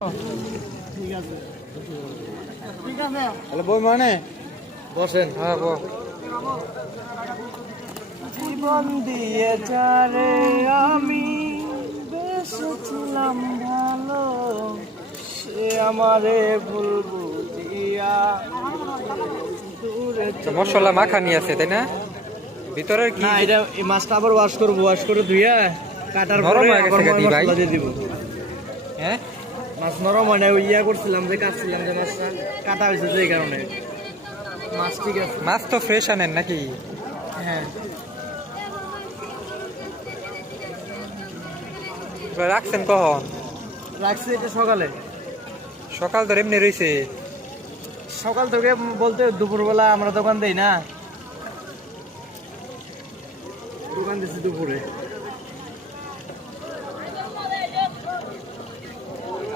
ঠিক আছে ঠিক আছে তাহলে বই মানে বসেন। হ্যাঁ জীবন দিয়ে চারে আমি বেসেছিলাম ভালো, সে আমারে ভুল বুঝিয়া দূরে মশলা মাখানি আছে তাই না ভিতরের কি? না, এটা এই মাছটা আবার ওয়াশ করবো, ওয়াশ করে ধুইয়া কাটার নরম পরে হয়ে গেছে আবার নাকি ভাই? মশলা দিয়ে দিব। হ্যাঁ মাছ নরম হয় না, ওই ইয়া করছিলাম যে কাটছিলাম যে মাছটা কাটা হয়েছে যে এই কারণে। মাছ ঠিক আছে। মাছ তো ফ্রেশ আনেন নাকি? হ্যাঁ রাখছেন কখন? রাখছি এটা সকালে। সকাল ধরে এমনি রয়েছে? সকাল থেকে বলতে দুপুরবেলা আমরা দোকান দেই না, দোকান দিচ্ছি দুপুরে।